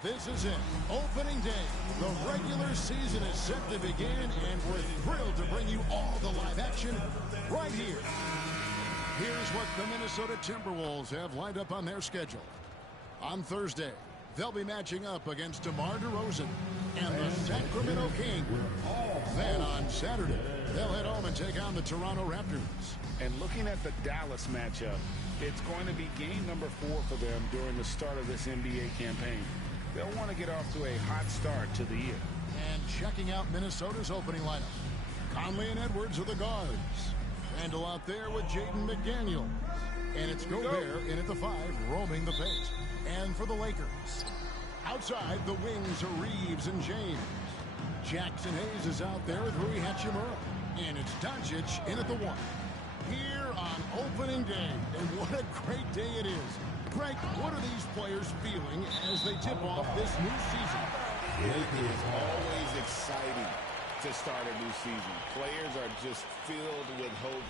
This is it. Opening day. The regular season is set to begin, and we're thrilled to bring you all the live action right here. Here's what the Minnesota Timberwolves have lined up on their schedule. On Thursday, they'll be matching up against DeMar DeRozan and the Sacramento Kings. Then on Saturday, they'll head home and take on the Toronto Raptors. And looking at the Dallas matchup, it's going to be game number 4 for them during the start of this NBA campaign. They'll want to get off to a hot start to the year. And checking out Minnesota's opening lineup. Conley and Edwards are the guards. Randall out there with Jaden McDaniels. And it's Gobert in at the 5, roaming the paint. And for the Lakers, outside the wings are Reeves and James. Jackson Hayes is out there with Rui Hachimura. And it's Doncic in at the 1. Here on opening day, and what a great day it is. Greg, what are these players feeling as they tip off this new season? It is always exciting to start a new season. Players are just filled with hope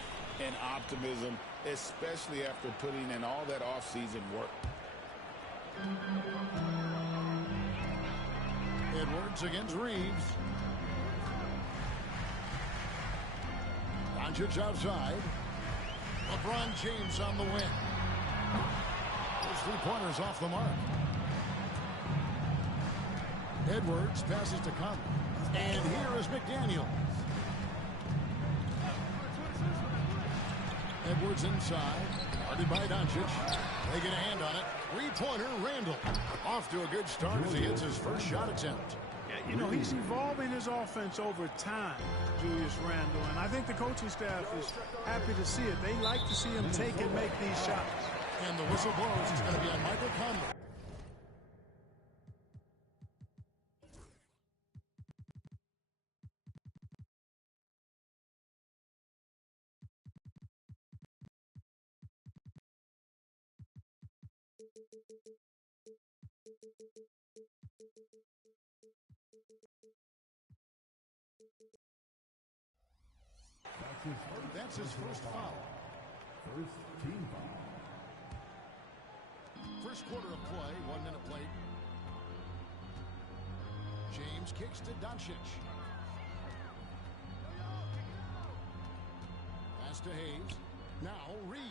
and optimism, especially after putting in all that off-season work. Edwards against Reeves. Doncic outside. LeBron James on the wing. Those three-pointers off the mark. Edwards passes to Conley. And here is McDaniels. Edwards inside. Guarded by Doncic. They get a hand on it. Three-pointer, Randall. Off to a good start as he hits his first shot attempt. You know, he's evolving his offense over time, Julius Randle, and I think the coaching staff is happy to see it. They like to see him take and make these shots. And the whistle blows. It's going to be on Michael Conley. That's his first foul. First team foul. First quarter of play, 1 minute played. James kicks to Doncic. Pass to Hayes. Now Reeves.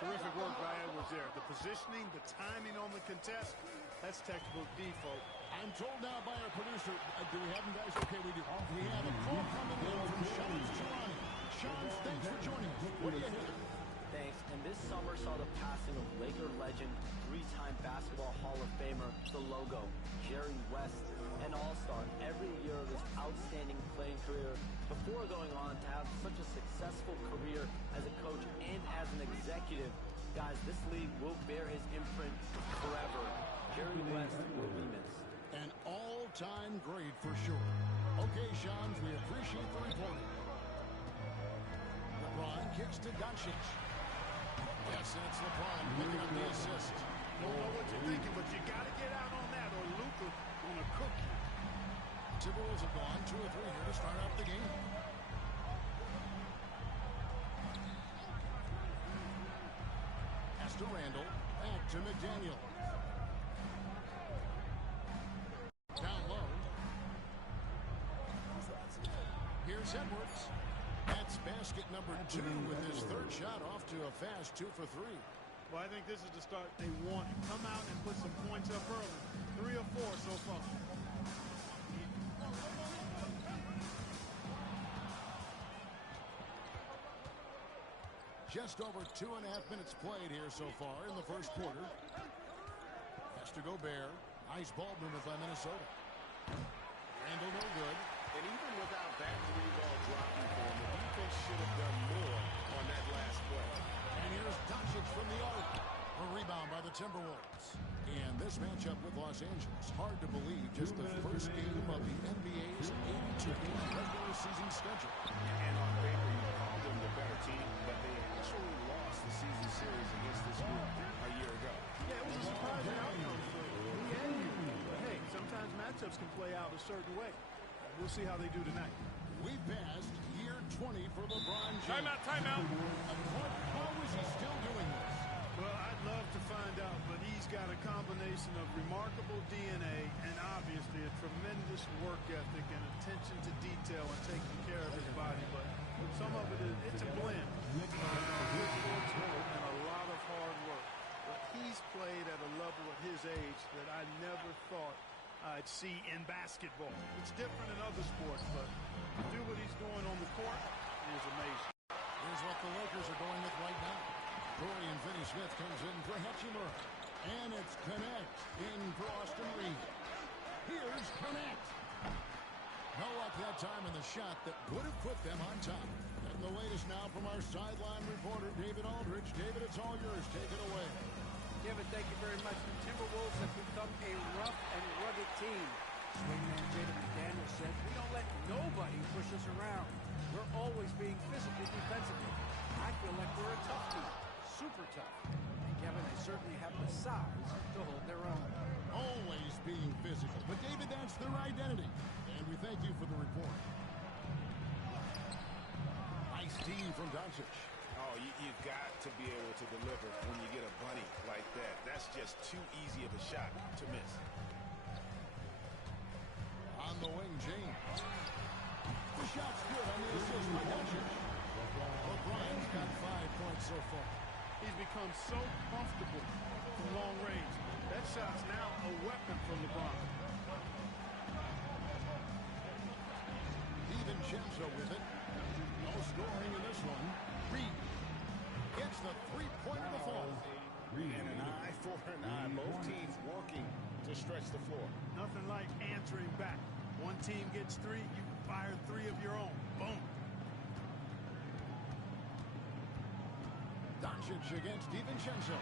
Terrific work by Edwards there. The positioning, the timing on the contest, that's textbook default. I'm told now by our producer, do we have them, guys? Okay, we do. We have a call coming in from Shams Charania. Shams, thanks for joining us. What do you have? Thanks. And this summer saw the passing of Laker legend, 3-time basketball Hall of Famer, the logo, Jerry West, an all-star every year of his outstanding playing career before going on to have such a successful career as a coach and as an executive. Guys, this league will bear his imprint forever. Jerry West will be missed. An all-time great for sure. Okay, Shams, we appreciate the reporting. LeBron kicks to Doncic. Yes, and it's LeBron picking up the assist. Don't know what you're thinking, but you got to get out on that or Luka gonna cook you. Timberwolves have gone 2 or 3 here to start out the game. Pass to Randall. Back to McDaniel. Down low. Here's Edwards. That's basket number 2 with his third shot off to a fast 2 for 3. Well, I think this is the start they want. Come out and put some points up early. 3 or 4 so far. Just over 2.5 minutes played here so far in the first quarter. Has to Gobert. Nice ball movement by Minnesota. Randall no good. And even without that 3-ball dropping for him, the defense should have done more on that last play. And here's Doncic from the arc. A rebound by the Timberwolves. And this matchup with Los Angeles, hard to believe, just the first game of the NBA's 82-game regular season schedule. And on paper, you called them the better team, but they actually lost the season series against this group a year ago. Yeah, it was a surprising outcome for me and you. But hey, sometimes matchups can play out a certain way. We'll see how they do tonight. We passed year 20 for LeBron James. Timeout, timeout. How is he still doing this? Well, I'd love to find out, but he's got a combination of remarkable DNA and obviously a tremendous work ethic and attention to detail and taking care of his body. But some of it is, it's a blend of good fortune and a lot of hard work. But he's played at a level at his age that I never thought I'd see in basketball. It's different in other sports, but to do what he's doing on the court is amazing. Here's what the Lakers are going with right now. Dorian Finney-Smith comes in for Hachimura. And it's Connect in for Austin Reed. Here's Connect. No luck that time in the shot that would have put them on top. And the latest now from our sideline reporter, David Aldridge. David, it's all yours. Take it away. Kevin, thank you very much. The Timberwolves have become a rough and rugged team. Swingman Jaden McDaniel said, "We don't let nobody push us around. We're always being physical defensively. I feel like we're a tough team, super tough. And Kevin, they certainly have the size to hold their own." Always being physical. But, David, that's their identity. And we thank you for the report. Nice D from Doncic. Oh, you've got to be able to deliver when you get a bunny like that. That's just too easy of a shot to miss. On the wing, James. The shot's good on the assist by Doncic. LeBron's got 5 points so far. He's become so comfortable from long range. That shot's now a weapon for LeBron. DiVincenzo with it. No scoring in this one. Reed gets the three-pointer to fall. And an eye for an eye. Both teams working to stretch the floor. Nothing like answering back. One team gets three, you fire three of your own. Boom. Doncic against DiVincenzo.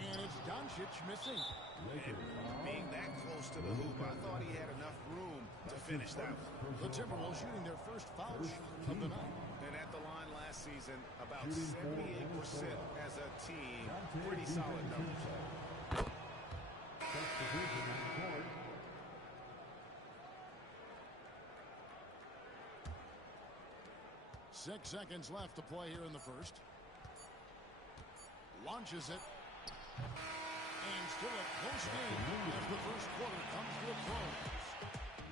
And it's Doncic missing. And being that close to the hoop, I thought he had enough room to finish that one. The Timberwolves shooting their first foul shot of the night. And at the line last season, about 78% as a team. Pretty solid numbers. 6 seconds left to play here in the first. Launches it. And still a close game as the first quarter comes to a close.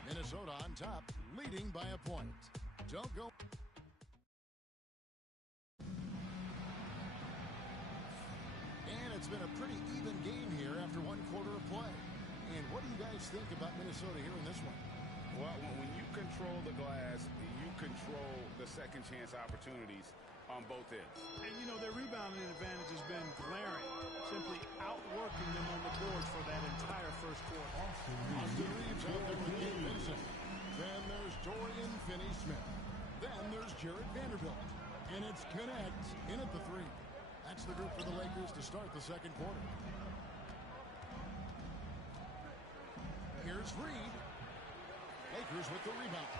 Minnesota on top, leading by a point. Don't go. And it's been a pretty even game here after one quarter of play. And what do you guys think about Minnesota here in this one? Well, when you control the glass, you control the second chance opportunities on both ends. And, you know, their rebounding advantage has been glaring, simply outworking them on the boards for that entire first quarter. Austin Reeves out there with Gabe Vincent. Then there's Dorian Finney-Smith. Then there's Jared Vanderbilt. And it's Connect in at the three. That's the group for the Lakers to start the second quarter. Here's Reed. Lakers with the rebound.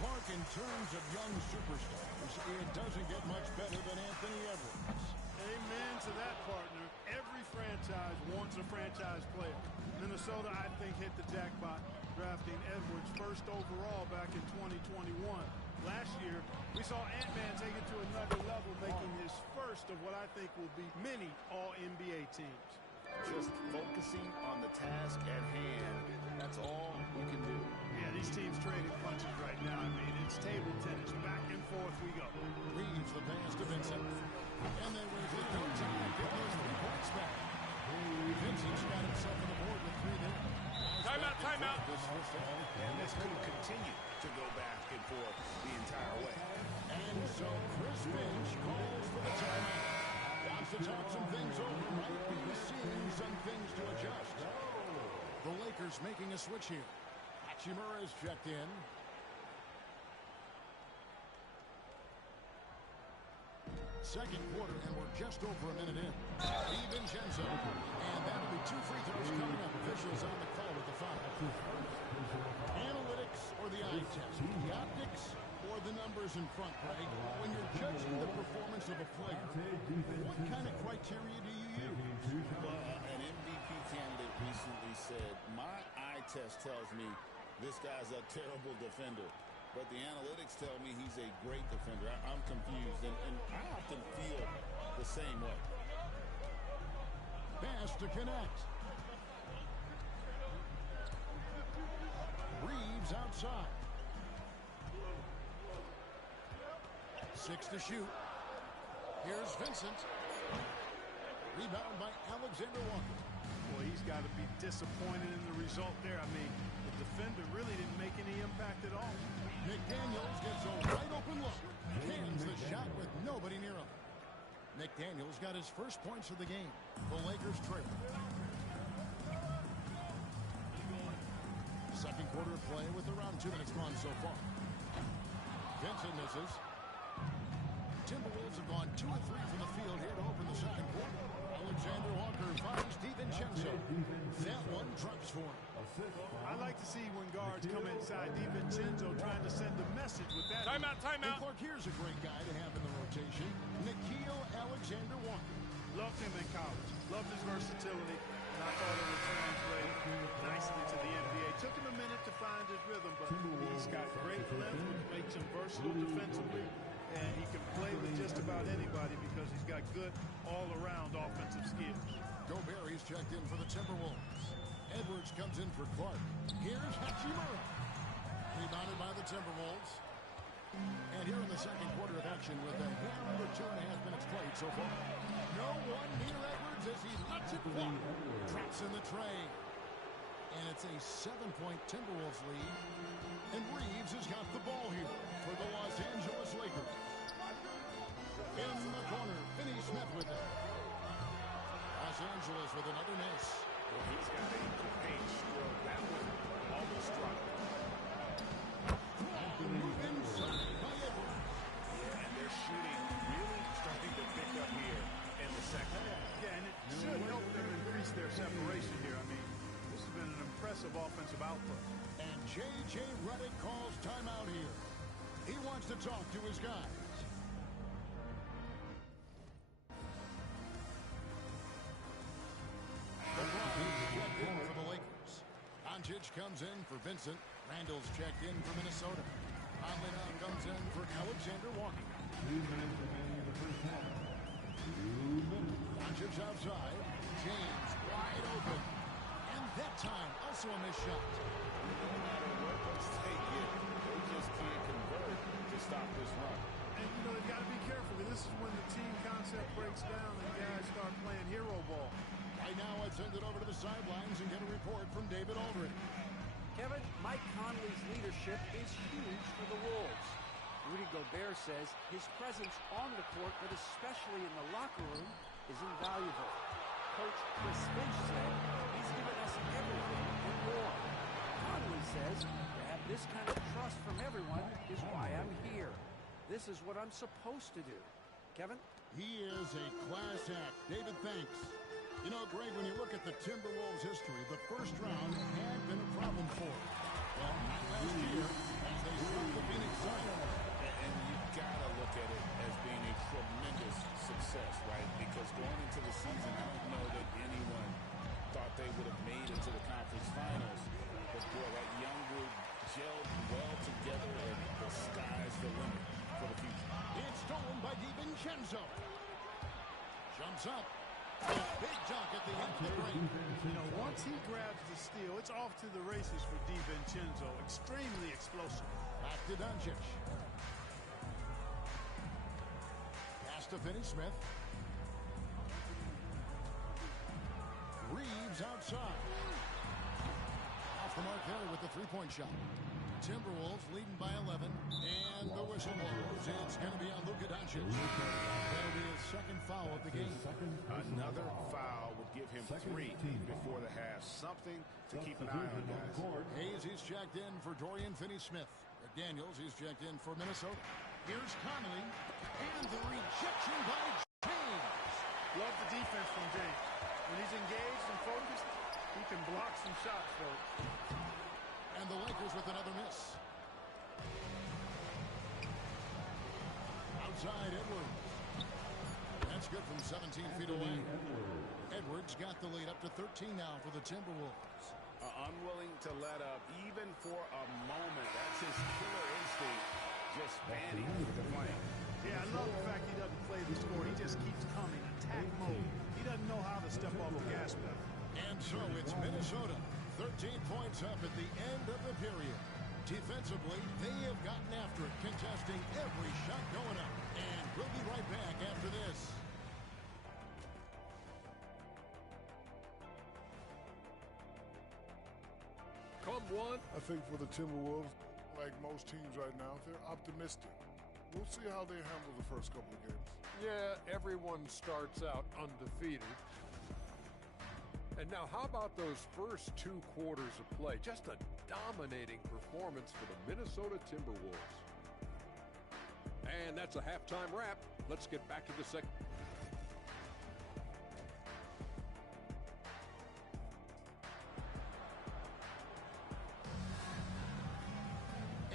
Clark, in terms of young superstars, it doesn't get much better than Anthony Edwards. Amen to that, partner. Every franchise wants a franchise player. Minnesota, I think, hit the jackpot drafting Edwards first overall back in 2021. Last year, we saw Ant-Man take it to another level, making his first of what I think will be many All-NBA teams. Just focusing on the task at hand, that's all you can do. Yeah, these teams trading punches right now. I mean, it's table tennis. Back and forth we go. Leaves the pass to Vincent. And they waste it. No time. Get those 3 points back. Vincent's got himself on the board with 3 there. Timeout, timeout. And this could continue to go back and forth the entire way. And so Chris Finch calls for the timeout. Wants to talk some things over. Might be seeing some things to adjust. The Lakers making a switch here. Hachimura is checked in. Second quarter, and we're just over a minute in. DiVincenzo. And that'll be 2 free throws coming up. Officials on the call with the foul. Analytics or the eye test? The optics or the numbers in front, Craig? When you're judging the performance of a player, what kind of criteria do you use? Well, an MVP candidate recently said, my eye test tells me this guy's a terrible defender. but the analytics tell me he's a great defender. I'm confused, and I often feel the same way. Pass to connect. Reeves outside. 6 to shoot. Here's Vincent. Rebound by Alexander Walker. Boy, he's got to be disappointed in the result there. I mean, the defender really didn't make any impact at all. McDaniels gets a wide open look. Hands the shot with nobody near him. McDaniels got his first points of the game. The Lakers trail. Second quarter of play with around 2 minutes gone so far. Vincent misses. Timberwolves have gone 2 of 3 from the field here to open the second quarter. Alexander Walker finds DiVincenzo. That one drops for him. I like to see when guards come inside. DiVincenzo trying to send a message with that. Timeout, And timeout. Clark, here's a great guy to have in the rotation. Nickeil Alexander-Walker. Loved him in college. Loved his versatility. And I thought it would translate nicely to the NBA. Took him a minute to find his rhythm, but he's got great length, which makes him versatile defensively. And he can play with just about anybody because he's got good all-around offensive skills. Gobert, he's checked in for the Timberwolves. Edwards comes in for Clark. Here's Hachimura. Rebounded by the Timberwolves. And here in the second quarter of action with a hair under 2.5 minutes played so far. No one near Edwards as he lets it fly. Traps in the tray. And it's a 7-point Timberwolves lead. And Reeves has got the ball here for the Los Angeles Lakers. In the corner, Finney-Smith with it. Los Angeles with another miss. Well, he's got a great stroke. That one almost struck. Move inside by Edwards. And their shooting really starting to pick up here in the second. Yeah, and it should help them increase their separation here. I mean, this has been an impressive offensive output. And J.J. Redick calls timeout here. He wants to talk to his guys. LeBron checked in for the Lakers. Doncic comes in for Vincent. Randall's checked in for Minnesota. Conley now comes in for Alexander Walker. 2 minutes remaining in the first half. 2 minutes. Doncic outside. James wide open. And that time, also a missed shot. No matter what those they get, they just can't convert to stop this run. And, you know, they've got to be careful. This is when the team concept breaks down and guys start playing hero ball. Right now, I'd send it over to the sidelines and get a report from David Aldridge. Kevin, Mike Conley's leadership is huge for the Wolves. Rudy Gobert says his presence on the court, but especially in the locker room, is invaluable. Coach Chris Finch said he's given us everything and more. Conley says to have this kind of trust from everyone is why I'm here. This is what I'm supposed to do. Kevin? He is a class act. David, thanks. You know, Greg, when you look at the Timberwolves' history, the first round had been a problem for them. Well, not last year, as they swept the Phoenix Suns. And you've got to look at it as being a tremendous success, right? Because going into the season, I don't know that anyone thought they would have made it to the conference finals. But, boy, that young group gelled well together, and the sky's the limit for the future. It's stolen by DiVincenzo. Jumps up. Big dunk at the end of the break. You know, once he grabs the steal, it's off to the races for DiVincenzo. Extremely explosive. Back to Doncic. Pass to Finney-Smith. Reeves outside. Off the mark there with the three-point shot. Timberwolves leading by 11. And the whistle blows. It's going to be on Luka Doncic. That'll be his second foul of the game. Another foul would give him 3 before the half. Something to keep an eye on, guys. Hayes, he's checked in for Dorian Finney-Smith. Daniels, he's checked in for Minnesota. Here's Conley. And the rejection by James. Love the defense from James. When he's engaged and focused, he can block some shots, folks. And the Lakers with another miss. Outside Edwards. That's good from 17 feet away. Edwards got the lead up to 13 now for the Timberwolves. unwilling to let up even for a moment. That's his killer instinct, just fanning the flame. Yeah, I love the fact he doesn't play the score. He just keeps coming, attack mode. He doesn't know how to step off the gas pedal. And so it's Minnesota, 13 points up at the end of the period. Defensively, they have gotten after it, contesting every shot going up. And we'll be right back after this. Come one. I think for the Timberwolves, like most teams right now, they're optimistic. We'll see how they handle the first couple of games. Yeah, everyone starts out undefeated. And now how about those first 2 quarters of play? Just a dominating performance for the Minnesota Timberwolves. And that's a halftime wrap. Let's get back to the second.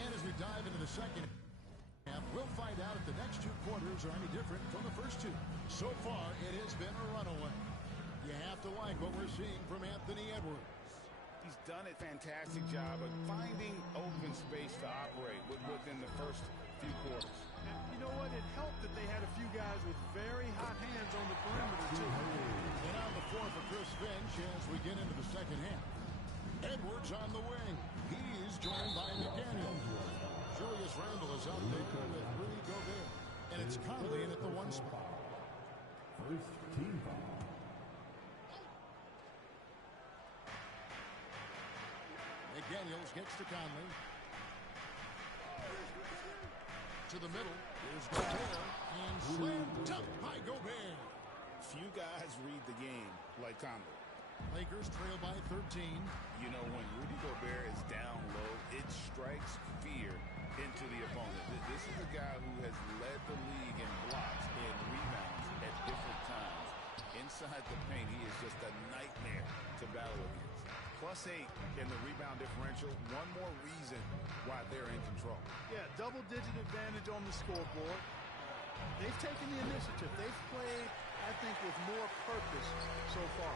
And as we dive into the second half, we'll find out if the next 2 quarters are any different from the first 2. So far, it has been a runaway. You have to like what we're seeing from Anthony Edwards. He's done a fantastic job of finding open space to operate within the first few quarters. And you know what? It helped that they had a few guys with very hot hands on the perimeter, too. And on the floor for Chris Finch as we get into the second half. Edwards on the wing. He's joined by McDaniel. Julius Randle is out there with Rudy Gobert. And it's Conley in at the 1 spot. First team foul. McDaniels gets to Conley. To the middle. Here's Gobert. And slammed dunk by Gobert. Few guys read the game like Conley. Lakers trail by 13. You know, when Rudy Gobert is down low, it strikes fear into the opponent. This is a guy who has led the league in blocks and rebounds at different times. Inside the paint, he is just a nightmare to battle against. +8 in the rebound differential. One more reason why they're in control. Yeah, double-digit advantage on the scoreboard. They've taken the initiative. They've played, I think, with more purpose so far.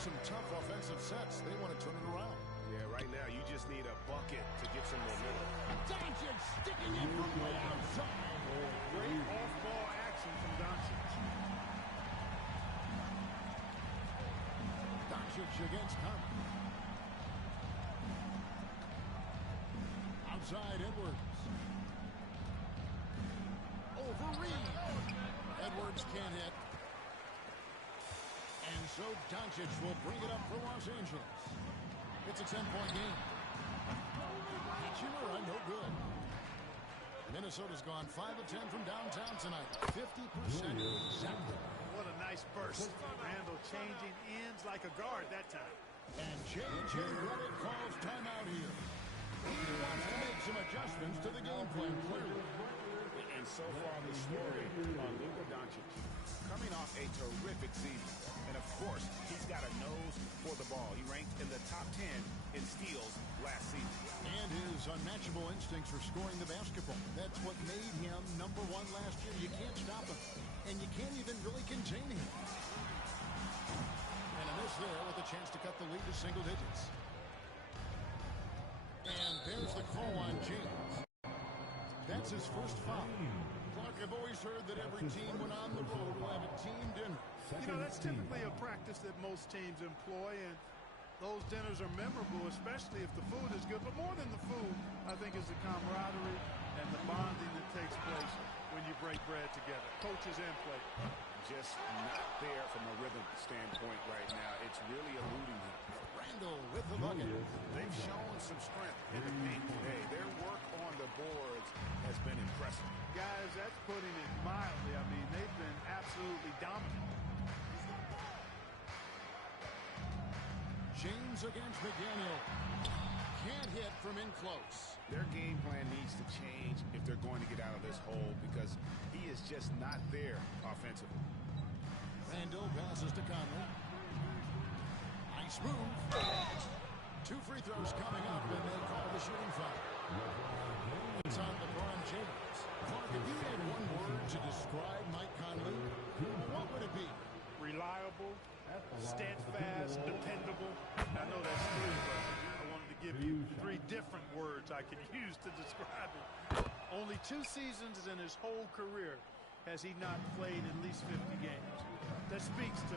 Some tough offensive sets. They want to turn it around. Yeah, right now you just need a bucket to get some momentum. Doncic sticking in from way outside. Great off-ball action from Doncic. Doncic against Conley. Outside Edwards. Over Reed. Edwards can't hit. And so Doncic will bring it up for Los Angeles. It's a 10-point game. Hachimura, no good. Minnesota's gone 5 of 10 from downtown tonight. 50% exactly. What a nice burst. Randle changing ends like a guard that time. And J.J. Redick calls timeout here. He wants to make some adjustments to the game plan, clearly. And so far, the story on Luka Doncic coming off a terrific season. And, of course, he's got a nose for the ball. He ranked in the top 10 in steals last season. And his unmatchable instincts for scoring the basketball. That's what made him #1 last year. You can't stop him. And you can't even really contain him. And a miss there with a chance to cut the lead to single digits. And there's the call on James. That's his first foul. Clark, I've always heard that every team when on the road will have a team dinner. You know, that's typically a practice that most teams employ, and those dinners are memorable, especially if the food is good. But more than the food, I think, is the camaraderie and the bonding that takes place when you break bread together, coaches and players. Just not there from a rhythm standpoint right now. It's really eluding him. Randle with the bucket. They've shown some strength in the paint today. Their work on the boards has been impressive. Guys, that's putting it mildly. I mean, they've been absolutely dominant. James against McDaniel. Can't hit from in close. Their game plan needs to change if they're going to get out of this hole because he is just not there offensively. Randle passes to Conley. Nice move. 2 free throws coming up, and they call the shooting foul. It's on LeBron James. Clark, if you had one word to describe Mike Conley, what would it be? Reliable Steadfast, dependable. I know that's three, but I wanted to give you three different words I could use to describe it. Only 2 seasons in his whole career has he not played at least 50 games. That speaks to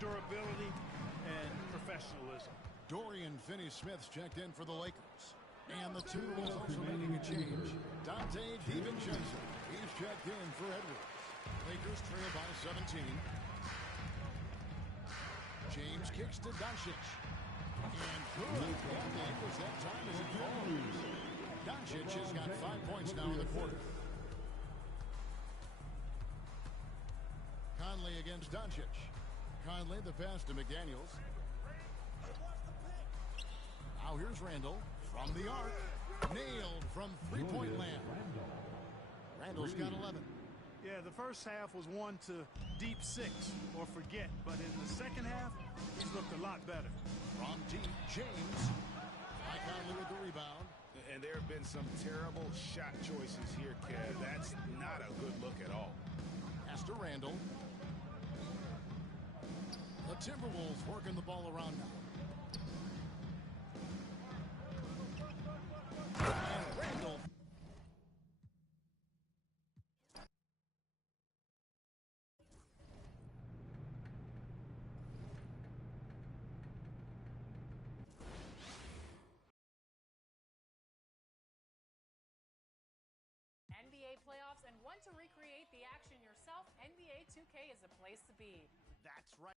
durability and professionalism. Dorian Finney-Smith's checked in for the Lakers. And the Timberwolves also making a change. Dante DiVincenzo. He's checked in for Edwards. Lakers trail by 17. James kicks to Doncic. And good. That angles that time as it falls. Doncic has got 5 points now in the quarter. Conley against Doncic. Conley the pass to McDaniels. Now here's Randall from the arc. Nailed from three-point land. Randall's got 11. Yeah, the first half was one to deep 6 or forget, but in the second half, he's looked a lot better. From deep, James. Mike Conley with the rebound. And there have been some terrible shot choices here, Kev. That's not a good look at all. Pass to Randall. The Timberwolves working the ball around now. And Randall. NBA playoffs and want to recreate the action yourself? NBA 2K is the place to be. That's right.